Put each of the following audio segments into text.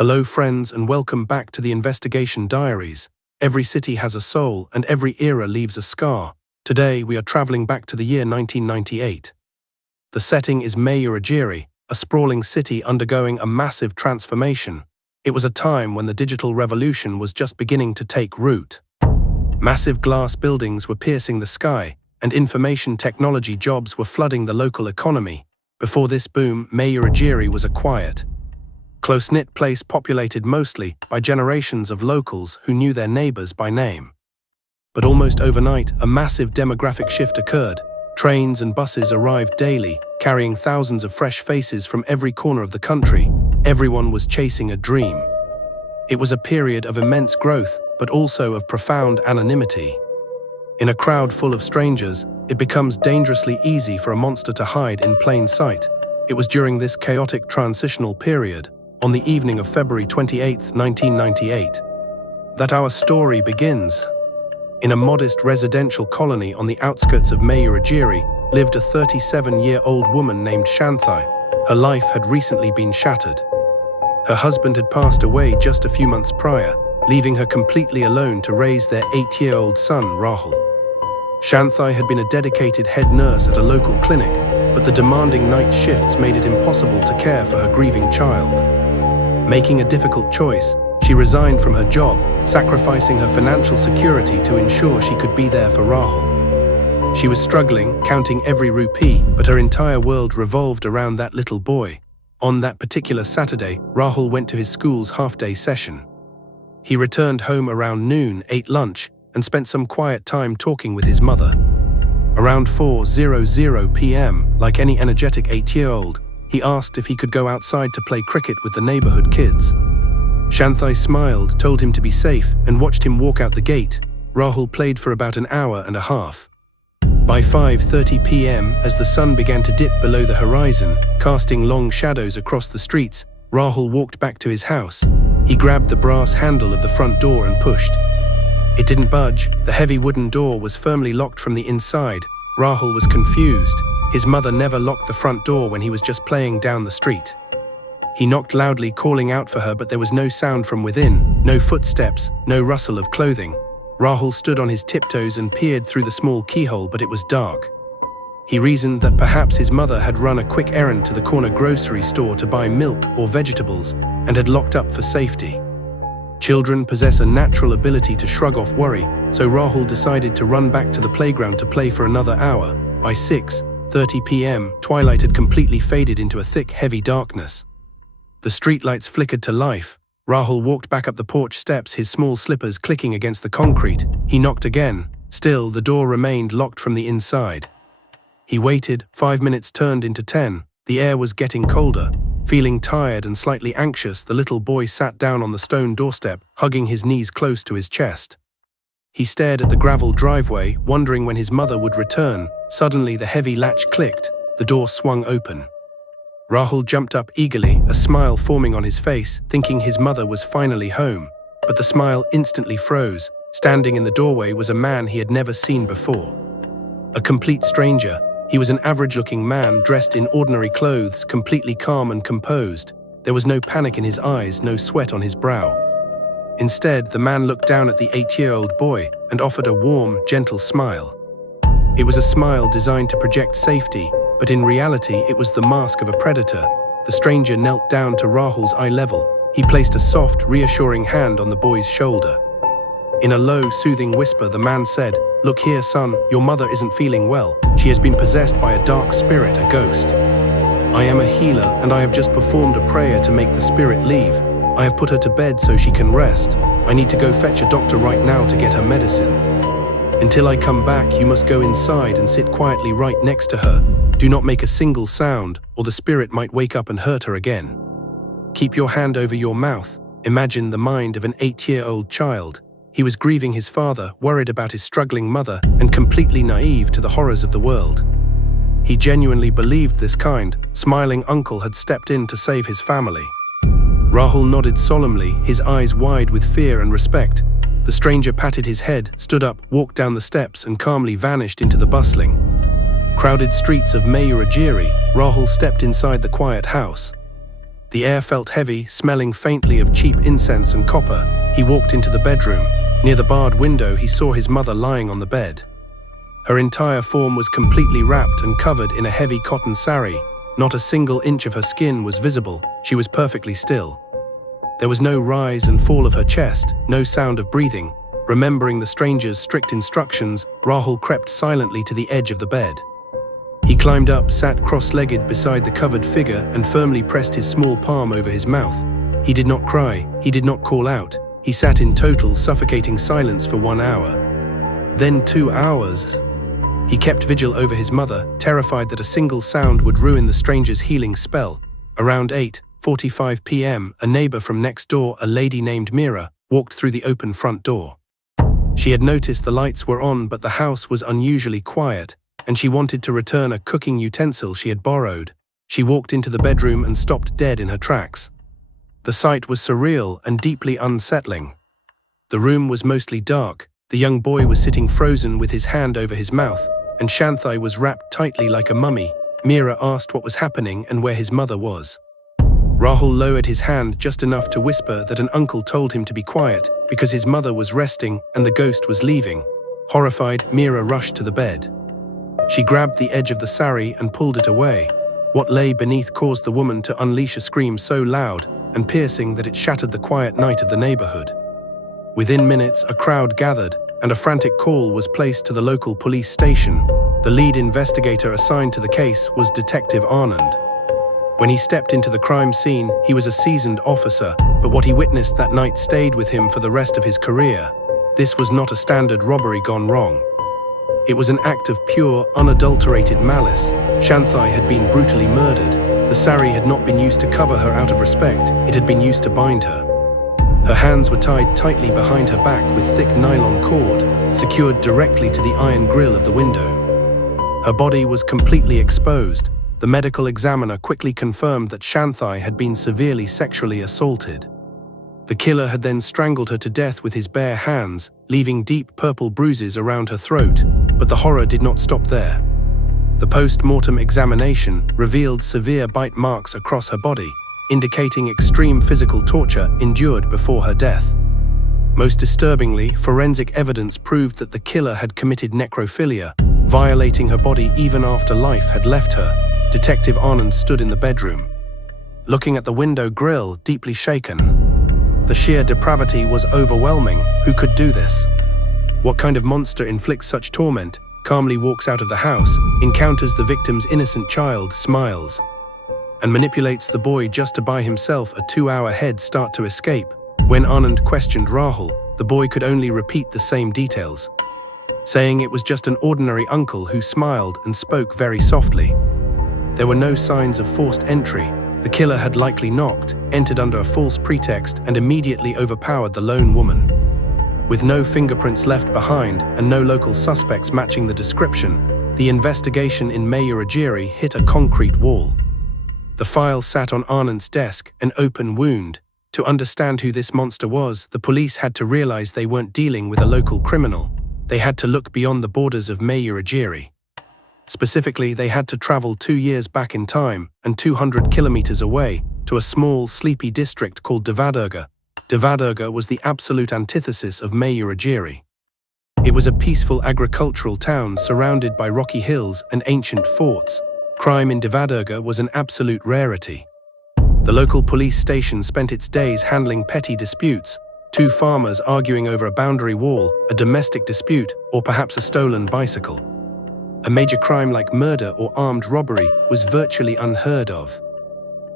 Hello friends and welcome back to the Investigation Diaries. Every city has a soul and every era leaves a scar. Today we are traveling back to the year 1998. The setting is Mayuragiri, a sprawling city undergoing a massive transformation. It was a time when the digital revolution was just beginning to take root. Massive glass buildings were piercing the sky, and information technology jobs were flooding the local economy. Before this boom, Mayuragiri was a quiet, close-knit place populated mostly by generations of locals who knew their neighbors by name. But almost overnight, a massive demographic shift occurred. Trains and buses arrived daily, carrying thousands of fresh faces from every corner of the country. Everyone was chasing a dream. It was a period of immense growth, but also of profound anonymity. In a crowd full of strangers, it becomes dangerously easy for a monster to hide in plain sight. It was during this chaotic transitional period, on the evening of February 28, 1998, that our story begins. In a modest residential colony on the outskirts of Mayuragiri lived a 37-year-old woman named Shanthai. Her life had recently been shattered. Her husband had passed away just a few months prior, leaving her completely alone to raise their 8-year-old son, Rahul. Shanthai had been a dedicated head nurse at a local clinic, but the demanding night shifts made it impossible to care for her grieving child. Making a difficult choice, she resigned from her job, sacrificing her financial security to ensure she could be there for Rahul. She was struggling, counting every rupee, but her entire world revolved around that little boy. On that particular Saturday, Rahul went to his school's half-day session. He returned home around noon, ate lunch, and spent some quiet time talking with his mother. Around 4:00 p.m., like any energetic 8-year-old, he asked if he could go outside to play cricket with the neighborhood kids. Shanthai smiled, told him to be safe, and watched him walk out the gate. Rahul played for about an hour and a half. By 5:30 p.m., as the sun began to dip below the horizon, casting long shadows across the streets, Rahul walked back to his house. He grabbed the brass handle of the front door and pushed. It didn't budge. The heavy wooden door was firmly locked from the inside. Rahul was confused. His mother never locked the front door when he was just playing down the street. He knocked loudly, calling out for her, but there was no sound from within, no footsteps, no rustle of clothing. Rahul stood on his tiptoes and peered through the small keyhole, but it was dark. He reasoned that perhaps his mother had run a quick errand to the corner grocery store to buy milk or vegetables and had locked up for safety. Children possess a natural ability to shrug off worry, so Rahul decided to run back to the playground to play for another hour. By 6:30 p.m., twilight had completely faded into a thick, heavy darkness. The streetlights flickered to life. Rahul walked back up the porch steps, his small slippers clicking against the concrete. He knocked again. Still, the door remained locked from the inside. He waited. 5 minutes turned into 10. The air was getting colder. Feeling tired and slightly anxious, the little boy sat down on the stone doorstep, hugging his knees close to his chest. He stared at the gravel driveway, wondering when his mother would return. Suddenly, the heavy latch clicked. The door swung open. Rahul jumped up eagerly, a smile forming on his face, thinking his mother was finally home. But the smile instantly froze. Standing in the doorway was a man he had never seen before. A complete stranger. He was an average-looking man dressed in ordinary clothes, completely calm and composed. There was no panic in his eyes, no sweat on his brow. Instead, the man looked down at the 8-year-old boy and offered a warm, gentle smile. It was a smile designed to project safety, but in reality it was the mask of a predator. The stranger knelt down to Rahul's eye level. He placed a soft, reassuring hand on the boy's shoulder. In a low, soothing whisper, the man said, "Look here, son, your mother isn't feeling well. She has been possessed by a dark spirit, a ghost. I am a healer, and I have just performed a prayer to make the spirit leave. I have put her to bed so she can rest. I need to go fetch a doctor right now to get her medicine. Until I come back, you must go inside and sit quietly right next to her. Do not make a single sound, or the spirit might wake up and hurt her again. Keep your hand over your mouth." Imagine the mind of an 8-year-old child. He was grieving his father, worried about his struggling mother, and completely naive to the horrors of the world. He genuinely believed this kind, smiling uncle had stepped in to save his family. Rahul nodded solemnly, his eyes wide with fear and respect. The stranger patted his head, stood up, walked down the steps, and calmly vanished into the bustling, crowded streets of Mayuragiri. Rahul stepped inside the quiet house. The air felt heavy, smelling faintly of cheap incense and copper. He walked into the bedroom. Near the barred window, he saw his mother lying on the bed. Her entire form was completely wrapped and covered in a heavy cotton sari. Not a single inch of her skin was visible. She was perfectly still. There was no rise and fall of her chest, no sound of breathing. Remembering the stranger's strict instructions, Rahul crept silently to the edge of the bed. He climbed up, sat cross-legged beside the covered figure, and firmly pressed his small palm over his mouth. He did not cry, he did not call out. He sat in total, suffocating silence for 1 hour. Then 2 hours. He kept vigil over his mother, terrified that a single sound would ruin the stranger's healing spell. Around 8:45 p.m., a neighbor from next door, a lady named Meera, walked through the open front door. She had noticed the lights were on, but the house was unusually quiet, and she wanted to return a cooking utensil she had borrowed. She walked into the bedroom and stopped dead in her tracks. The sight was surreal and deeply unsettling. The room was mostly dark. The young boy was sitting frozen with his hand over his mouth, and Shanthai was wrapped tightly like a mummy. Meera asked what was happening and where his mother was. Rahul lowered his hand just enough to whisper that an uncle told him to be quiet because his mother was resting and the ghost was leaving. Horrified, Meera rushed to the bed. She grabbed the edge of the sari and pulled it away. What lay beneath caused the woman to unleash a scream so loud and piercing that it shattered the quiet night of the neighborhood. Within minutes, a crowd gathered, and a frantic call was placed to the local police station. The lead investigator assigned to the case was Detective Anand. When he stepped into the crime scene, he was a seasoned officer, but what he witnessed that night stayed with him for the rest of his career. This was not a standard robbery gone wrong. It was an act of pure, unadulterated malice. Shanthai had been brutally murdered. The sari had not been used to cover her out of respect, it had been used to bind her. Her hands were tied tightly behind her back with thick nylon cord, secured directly to the iron grille of the window. Her body was completely exposed. The medical examiner quickly confirmed that Shanthai had been severely sexually assaulted. The killer had then strangled her to death with his bare hands, leaving deep purple bruises around her throat, but the horror did not stop there. The post-mortem examination revealed severe bite marks across her body, indicating extreme physical torture endured before her death. Most disturbingly, forensic evidence proved that the killer had committed necrophilia, violating her body even after life had left her. Detective Anand stood in the bedroom, looking at the window grille, deeply shaken. The sheer depravity was overwhelming. Who could do this? What kind of monster inflicts such torment? Calmly walks out of the house, encounters the victim's innocent child, smiles, and manipulates the boy just to buy himself a 2-hour head start to escape. When Anand questioned Rahul, the boy could only repeat the same details, saying it was just an ordinary uncle who smiled and spoke very softly. There were no signs of forced entry. The killer had likely knocked, entered under a false pretext, and immediately overpowered the lone woman. With no fingerprints left behind and no local suspects matching the description, the investigation in Mayuragiri hit a concrete wall. The file sat on Anand's desk, an open wound. To understand who this monster was, the police had to realize they weren't dealing with a local criminal. They had to look beyond the borders of Mayuragiri. Specifically, they had to travel 2 years back in time and 200 kilometers away to a small, sleepy district called Devadurga. Devadurga was the absolute antithesis of Mayuragiri. It was a peaceful agricultural town surrounded by rocky hills and ancient forts. Crime in Devadurga was an absolute rarity. The local police station spent its days handling petty disputes, 2 farmers arguing over a boundary wall, a domestic dispute, or perhaps a stolen bicycle. A major crime like murder or armed robbery was virtually unheard of.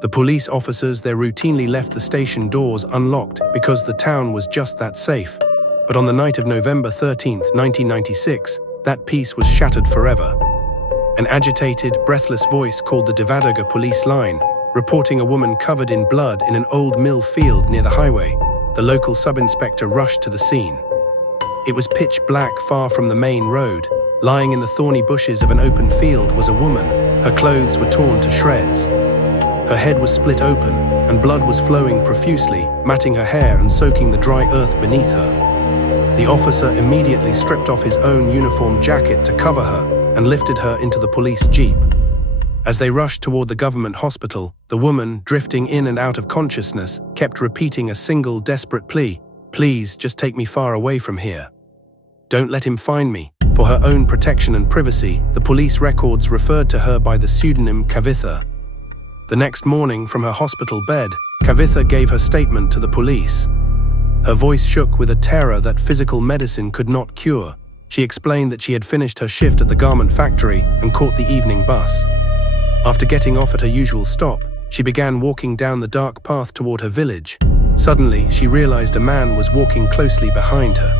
The police officers there routinely left the station doors unlocked because the town was just that safe. But on the night of November 13, 1996, that peace was shattered forever. An agitated, breathless voice called the Devadurga police line, reporting a woman covered in blood in an old mill field near the highway. The local sub-inspector rushed to the scene. It was pitch black far from the main road. Lying in the thorny bushes of an open field was a woman. Her clothes were torn to shreds. Her head was split open, and blood was flowing profusely, matting her hair and soaking the dry earth beneath her. The officer immediately stripped off his own uniform jacket to cover her and lifted her into the police jeep. As they rushed toward the government hospital, the woman, drifting in and out of consciousness, kept repeating a single desperate plea: "Please, just take me far away from here. Don't let him find me." For her own protection and privacy, the police records referred to her by the pseudonym Kavitha. The next morning, from her hospital bed, Kavitha gave her statement to the police. Her voice shook with a terror that physical medicine could not cure. She explained that she had finished her shift at the garment factory and caught the evening bus. After getting off at her usual stop, she began walking down the dark path toward her village. Suddenly, she realized a man was walking closely behind her.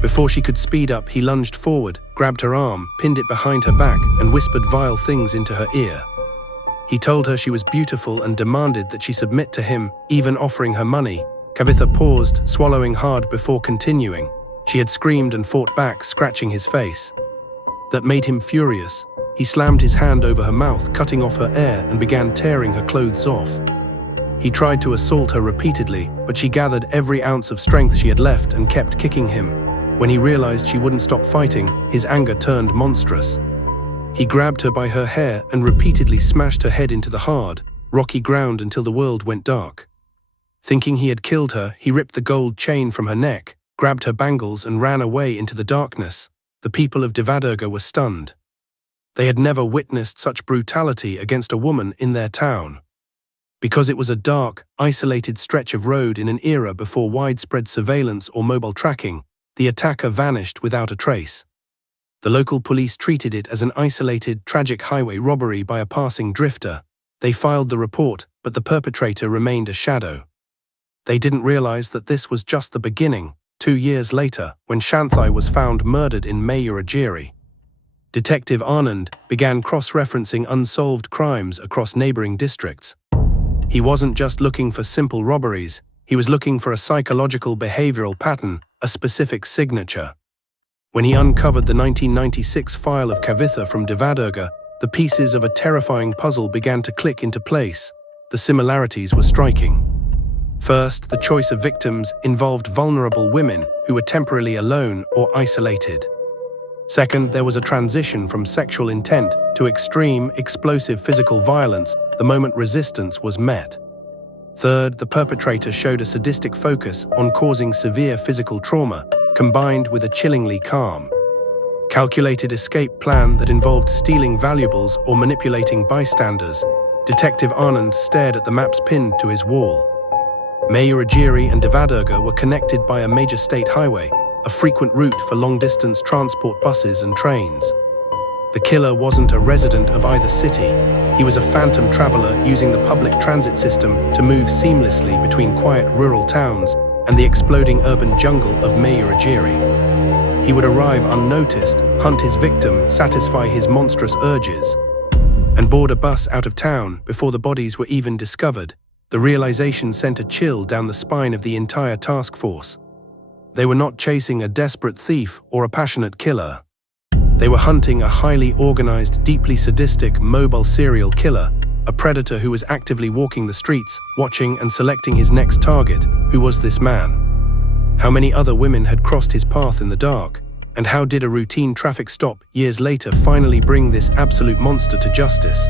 Before she could speed up, he lunged forward, grabbed her arm, pinned it behind her back, and whispered vile things into her ear. He told her she was beautiful and demanded that she submit to him, even offering her money. Kavitha paused, swallowing hard before continuing. She had screamed and fought back, scratching his face. That made him furious. He slammed his hand over her mouth, cutting off her air, and began tearing her clothes off. He tried to assault her repeatedly, but she gathered every ounce of strength she had left and kept kicking him. When he realized she wouldn't stop fighting, his anger turned monstrous. He grabbed her by her hair and repeatedly smashed her head into the hard, rocky ground until the world went dark. Thinking he had killed her, he ripped the gold chain from her neck, grabbed her bangles, and ran away into the darkness. The people of Devadurga were stunned. They had never witnessed such brutality against a woman in their town. Because it was a dark, isolated stretch of road in an era before widespread surveillance or mobile tracking, the attacker vanished without a trace. The local police treated it as an isolated, tragic highway robbery by a passing drifter. They filed the report, but the perpetrator remained a shadow. They didn't realize that this was just the beginning. 2 years later, when Shanthai was found murdered in Mayuragiri, Detective Anand began cross-referencing unsolved crimes across neighboring districts. He wasn't just looking for simple robberies, he was looking for a psychological behavioral pattern, a specific signature. When he uncovered the 1996 file of Kavitha from Devadurga, the pieces of a terrifying puzzle began to click into place. The similarities were striking. First, the choice of victims involved vulnerable women who were temporarily alone or isolated. Second, there was a transition from sexual intent to extreme, explosive physical violence the moment resistance was met. Third, the perpetrator showed a sadistic focus on causing severe physical trauma, combined with a chillingly calm, calculated escape plan that involved stealing valuables or manipulating bystanders. Detective Anand stared at the maps pinned to his wall. Mayuragiri and Devadurga were connected by a major state highway, a frequent route for long-distance transport buses and trains. The killer wasn't a resident of either city. He was a phantom traveler using the public transit system to move seamlessly between quiet rural towns and the exploding urban jungle of Mayuragiri. He would arrive unnoticed, hunt his victim, satisfy his monstrous urges, and board a bus out of town before the bodies were even discovered. The realization sent a chill down the spine of the entire task force. They were not chasing a desperate thief or a passionate killer. They were hunting a highly organized, deeply sadistic, mobile serial killer, a predator who was actively walking the streets, watching and selecting his next target. Who was this man? How many other women had crossed his path in the dark? And how did a routine traffic stop years later finally bring this absolute monster to justice?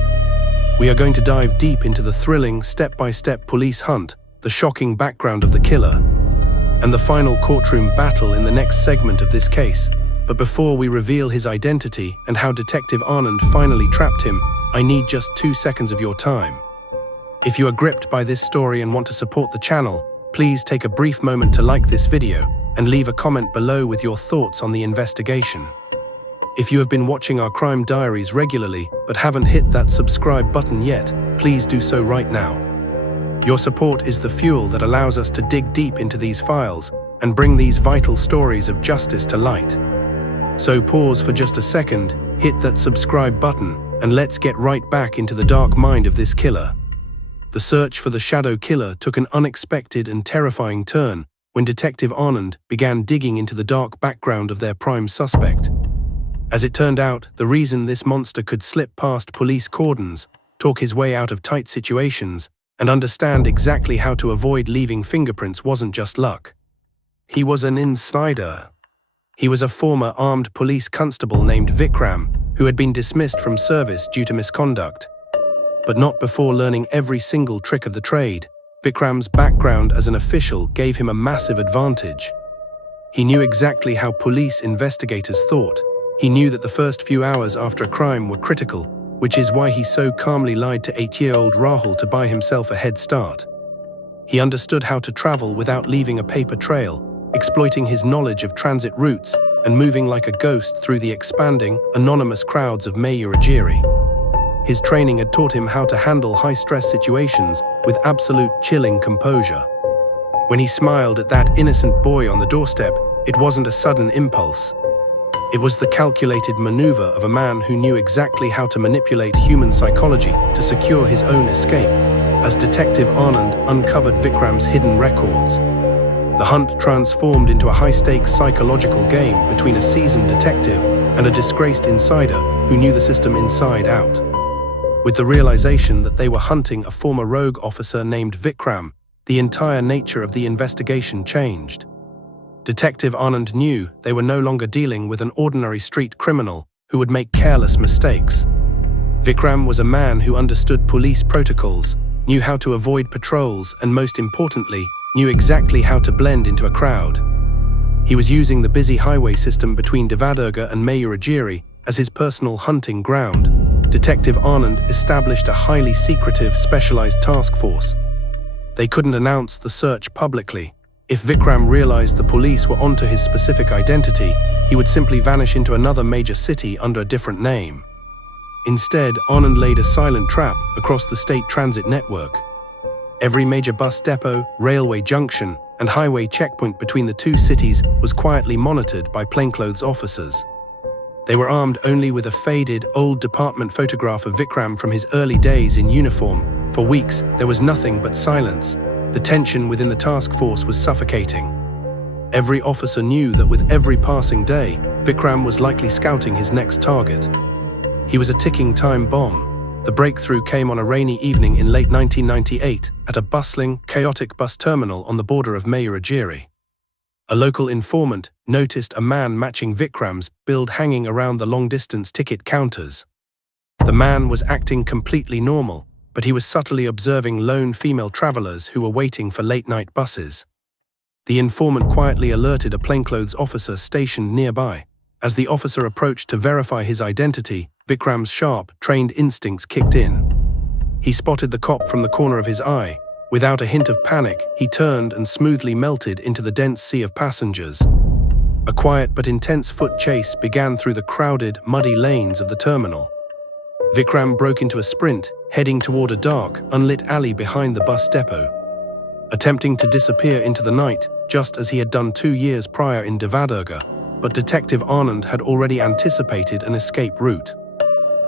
We are going to dive deep into the thrilling, step-by-step police hunt, the shocking background of the killer, and the final courtroom battle in the next segment of this case. But before we reveal his identity and how Detective Anand finally trapped him, I need just 2 seconds of your time. If you are gripped by this story and want to support the channel, please take a brief moment to like this video and leave a comment below with your thoughts on the investigation. If you have been watching our crime diaries regularly but haven't hit that subscribe button yet, please do so right now. Your support is the fuel that allows us to dig deep into these files and bring these vital stories of justice to light. So pause for just a second, hit that subscribe button, and let's get right back into the dark mind of this killer. The search for the shadow killer took an unexpected and terrifying turn when Detective Anand began digging into the dark background of their prime suspect. As it turned out, the reason this monster could slip past police cordons, talk his way out of tight situations, and understand exactly how to avoid leaving fingerprints wasn't just luck. He was an insider. He was a former armed police constable named Vikram, who had been dismissed from service due to misconduct. But not before learning every single trick of the trade. Vikram's background as an official gave him a massive advantage. He knew exactly how police investigators thought. He knew that the first few hours after a crime were critical, which is why he so calmly lied to 8-year-old Rahul to buy himself a head start. He understood how to travel without leaving a paper trail, exploiting his knowledge of transit routes and moving like a ghost through the expanding, anonymous crowds of Mayuragiri. His training had taught him how to handle high-stress situations with absolute chilling composure. When he smiled at that innocent boy on the doorstep, it wasn't a sudden impulse. It was the calculated maneuver of a man who knew exactly how to manipulate human psychology to secure his own escape. As Detective Anand uncovered Vikram's hidden records, the hunt transformed into a high-stakes psychological game between a seasoned detective and a disgraced insider who knew the system inside out. With the realization that they were hunting a former rogue officer named Vikram, the entire nature of the investigation changed. Detective Anand knew they were no longer dealing with an ordinary street criminal who would make careless mistakes. Vikram was a man who understood police protocols, knew how to avoid patrols, and most importantly, knew exactly how to blend into a crowd. He was using the busy highway system between Devadurga and Mayuragiri as his personal hunting ground. Detective Anand established a highly secretive, specialized task force. They couldn't announce the search publicly. If Vikram realized the police were onto his specific identity, he would simply vanish into another major city under a different name. Instead, Anand laid a silent trap across the state transit network. Every major bus depot, railway junction, and highway checkpoint between the two cities was quietly monitored by plainclothes officers. They were armed only with a faded, old department photograph of Vikram from his early days in uniform. For weeks, there was nothing but silence. The tension within the task force was suffocating. Every officer knew that with every passing day, Vikram was likely scouting his next target. He was a ticking time bomb. The breakthrough came on a rainy evening in late 1998 at a bustling, chaotic bus terminal on the border of Mayuragiri. A local informant noticed a man matching Vikram's build hanging around the long-distance ticket counters. The man was acting completely normal, but he was subtly observing lone female travelers who were waiting for late-night buses. The informant quietly alerted a plainclothes officer stationed nearby. As the officer approached to verify his identity, Vikram's sharp, trained instincts kicked in. He spotted the cop from the corner of his eye. Without a hint of panic, he turned and smoothly melted into the dense sea of passengers. A quiet but intense foot chase began through the crowded, muddy lanes of the terminal. Vikram broke into a sprint, heading toward a dark, unlit alley behind the bus depot. Attempting to disappear into the night, just as he had done 2 years prior in Devadurga, but Detective Anand had already anticipated an escape route.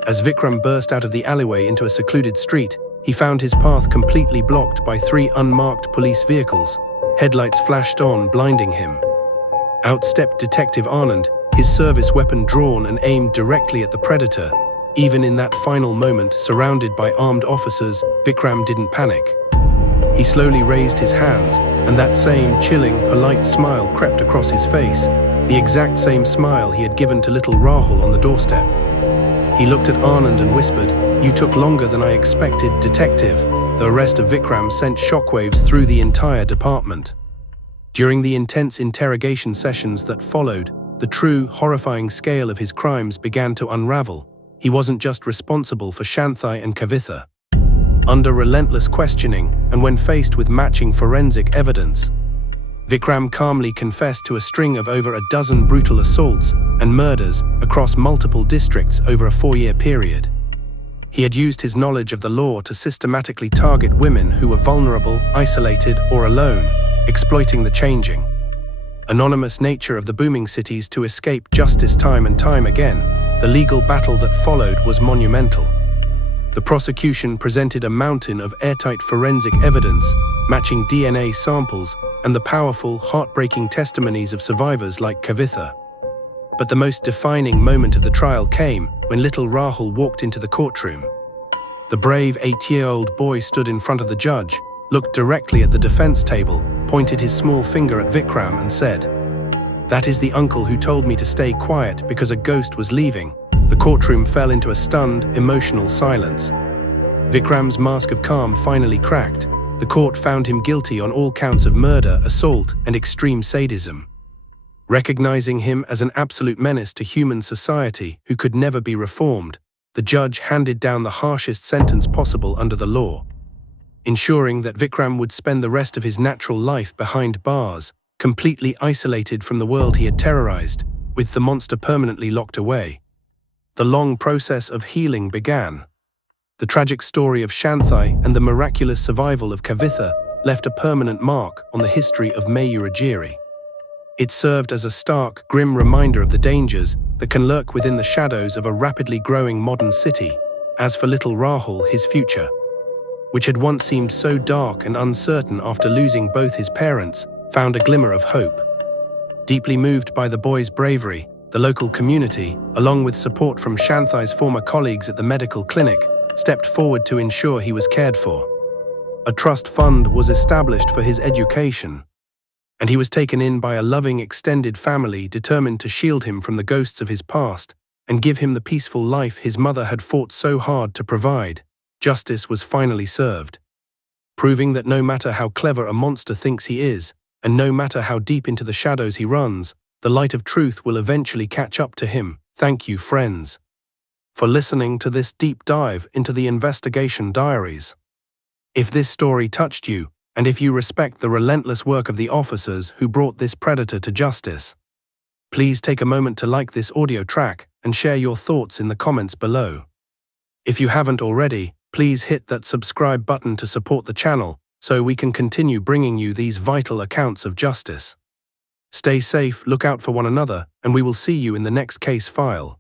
As Vikram burst out of the alleyway into a secluded street, he found his path completely blocked by 3 unmarked police vehicles. Headlights flashed on, blinding him. Out stepped Detective Anand, his service weapon drawn and aimed directly at the predator. Even in that final moment, surrounded by armed officers, Vikram didn't panic. He slowly raised his hands, and that same chilling, polite smile crept across his face, the exact same smile he had given to little Rahul on the doorstep. He looked at Anand and whispered, "You took longer than I expected, Detective." The arrest of Vikram sent shockwaves through the entire department. During the intense interrogation sessions that followed, the true, horrifying scale of his crimes began to unravel. He wasn't just responsible for Shanthai and Kavitha. Under relentless questioning, and when faced with matching forensic evidence, Vikram calmly confessed to a string of over a dozen brutal assaults and murders across multiple districts over a 4-year period. He had used his knowledge of the law to systematically target women who were vulnerable, isolated, or alone, exploiting the changing, anonymous nature of the booming cities to escape justice time and time again. The legal battle that followed was monumental. The prosecution presented a mountain of airtight forensic evidence, matching DNA samples and the powerful, heartbreaking testimonies of survivors like Kavitha. But the most defining moment of the trial came when little Rahul walked into the courtroom. The brave 8-year-old boy stood in front of the judge, looked directly at the defense table, pointed his small finger at Vikram and said, "That is the uncle who told me to stay quiet because a ghost was leaving." The courtroom fell into a stunned, emotional silence. Vikram's mask of calm finally cracked. The court found him guilty on all counts of murder, assault, and extreme sadism. Recognizing him as an absolute menace to human society who could never be reformed, the judge handed down the harshest sentence possible under the law, ensuring that Vikram would spend the rest of his natural life behind bars, completely isolated from the world he had terrorized, with the monster permanently locked away. The long process of healing began. The tragic story of Shanthai and the miraculous survival of Kavitha left a permanent mark on the history of Mayuragiri. It served as a stark, grim reminder of the dangers that can lurk within the shadows of a rapidly growing modern city. As for little Rahul, his future, which had once seemed so dark and uncertain after losing both his parents, found a glimmer of hope. Deeply moved by the boy's bravery, the local community, along with support from Shanthai's former colleagues at the medical clinic, stepped forward to ensure he was cared for. A trust fund was established for his education, and he was taken in by a loving extended family determined to shield him from the ghosts of his past and give him the peaceful life his mother had fought so hard to provide. Justice was finally served, proving that no matter how clever a monster thinks he is, and no matter how deep into the shadows he runs, the light of truth will eventually catch up to him. Thank you, friends, for listening to this deep dive into the investigation diaries. If this story touched you, and if you respect the relentless work of the officers who brought this predator to justice, please take a moment to like this audio track and share your thoughts in the comments below. If you haven't already, please hit that subscribe button to support the channel so we can continue bringing you these vital accounts of justice. Stay safe, look out for one another, and we will see you in the next case file.